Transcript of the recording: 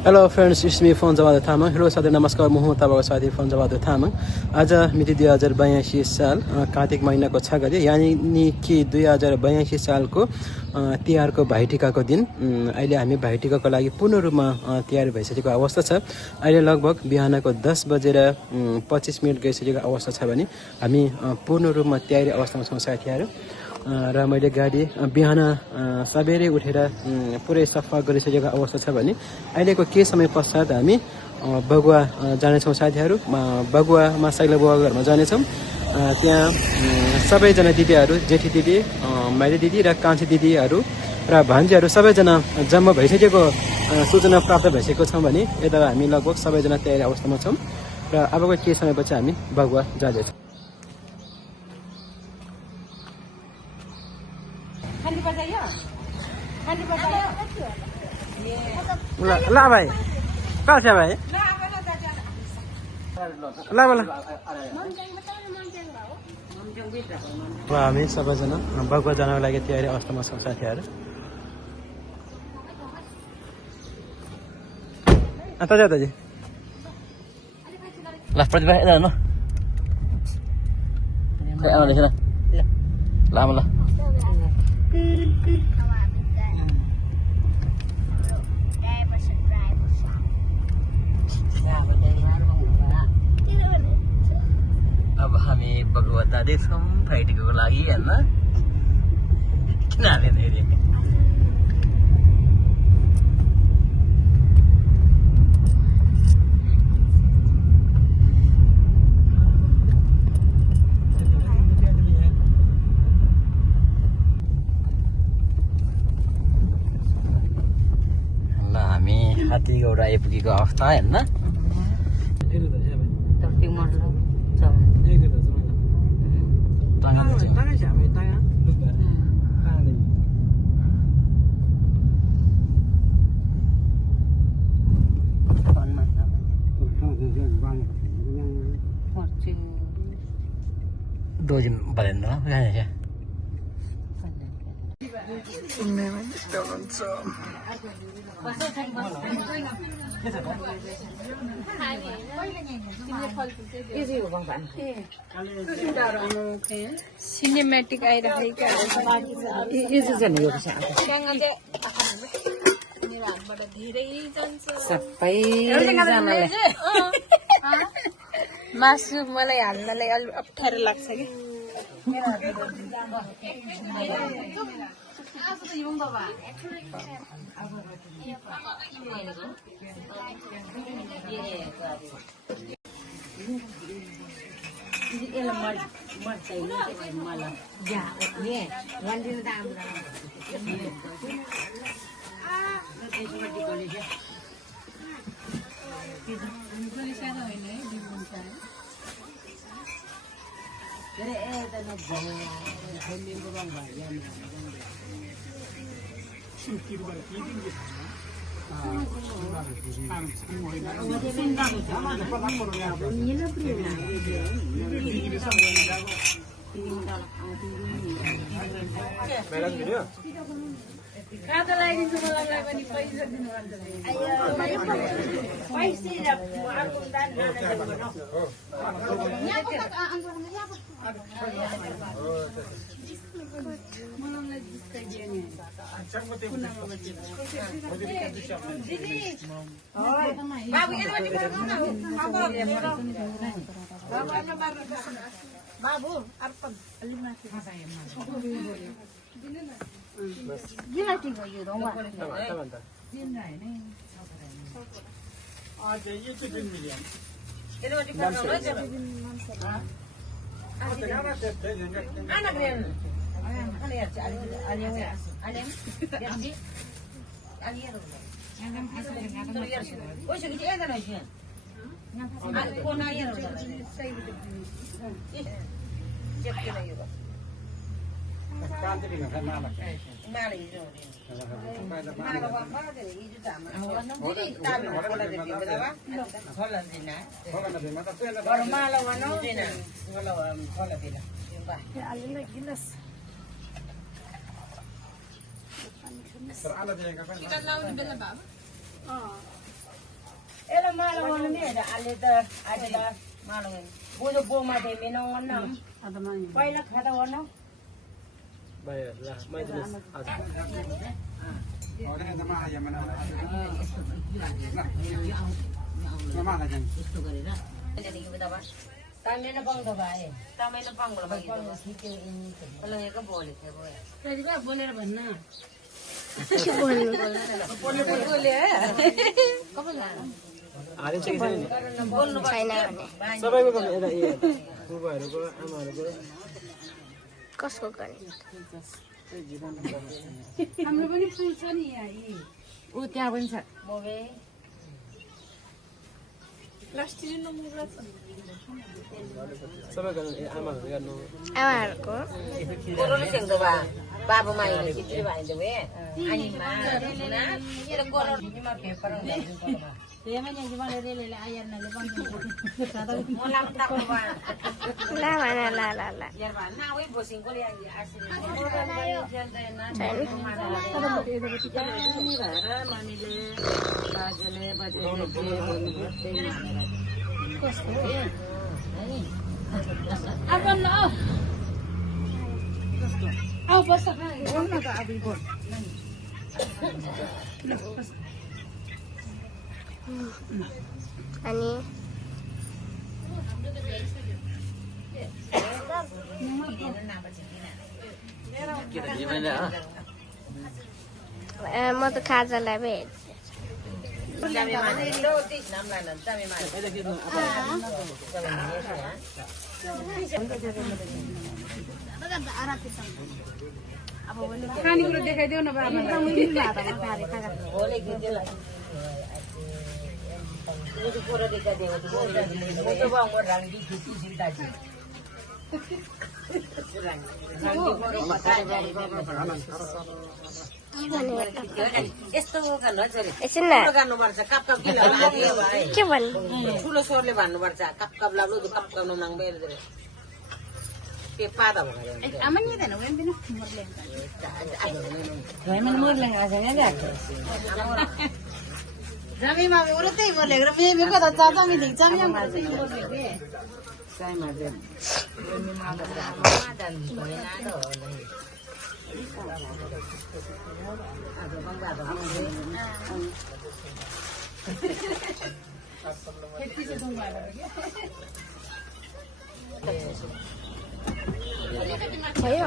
Hello friends, it's me फन्जबहादुर Tamang. Hello साथी, नमस्कार। म हुँ तपाईँको साथी फन्जबहादुर तामाङ। आज मिति 2082 साल कार्तिक महिनाको 6 गते, यानि कि 2082 सालको तिहारको भाइटिकाको दिन। अहिले हामी भाइटिकाको लागि पूर्ण रूपमा तयारी भइसकेको अवस्था छ। अहिले लगभग बिहानको 10:25 गइसकेको अवस्था छ भने हामी पूर्ण रूपमा तयारी अवस्थामा छौँ साथीहरू। र मैले गाडी बिहान सबेरै उठेर पुरै सफा गरिसकेको अवस्था छ भने अहिलेको केही समय पश्चात हामी बगुवा जानेछौँ साथीहरू। बगुवामा साइला बुवा घरमा जानेछौँ। त्यहाँ सबैजना दिदीहरू, जेठी दिदी, माइली दिदी र कान्छी दिदीहरू र भान्जीहरू सबैजना जम्मा भइसकेको सूचना प्राप्त भइसकेको छौँ भने यता हामी लगभग सबैजना तयारी अवस्थामा छौँ र अबको केही समयपछि हामी बगुवा जाँदैछौँ। ल भाइ, कहाँ छ भाइ? ल ल अब हामी सबैजना बगुवा जानको लागि तयारी अवस्थामा छौँ साथीहरू। ताजी ल प्रतिभा यता हेर्नु लामो ल अब हामी बगुवा जाँदैछौँ भाइटिकाको लागि होइन। किन हालेन हेरे ल हामी हात्तीगौडा आइपुगेको अवस्था होइन। Dojin balen na kaya siya. Cinematic आइरहेको मासु मलाई हाल्नलाई अलि अप्ठ्यारो लाग्छ कि। खाता लगाइदिन्छु मलाई पनि पैसा दिनुहुन्छ बाबु अर्पण Ela malah orang ni ada ada malah. Bodoh boma deh minum orang. पहिला खाता गर्नु Bayar lah, majelis. Tamena pang to bae. Tamena pang bola bagi to. Kalau yang ke boleh ke boleh. Tadi kan boleh benar. Boleh boleh. Kapan lah? Ada cek sini. छैन भने सबैको पनि यता ए बुबाहरूको आमाहरूको कसको गर्ने हाम्रो पनि फुल छ नि यहाँ यी ऊ त्यहाँ पनि छ मोबे सबैको आमाहरू गर्नु आमाहरूको कोरोना सँगो बा बाबु माइले चित्री भाइले वे अनि मा ना ये कोरोना मा पेपर मोला तक बा ला भन ला ला ला यार बा ना वे बोसिङ कोले आसिन अनि म त खाजालाई भेट्छु Jami mana? Lotis nama nan, jami mana? खानेकुरो देखाइदेऊ न बाबा Boleh gitu lah. Itu pura dekat dia, itu boleh. Itu bang orang di situ cinta sih. Orang di mata यस्तो गर्नु छोरी एकछिन न गर्नुपर्छ कप कप किलो लाग्यो भाइ के भन्नु ठुलो स्वरले भन्नुपर्छ कप कप लाग्नु कप कप नमाङ बेर दे के पादा भयो आमा नि देन वेन दिन मरले हैमन मरले आछ नि जमी मा उरतै मरले र मे मेको त चाचा मि दिन्छ मि हम मरले के चाहिँ माजे मादन भइनाडो भयो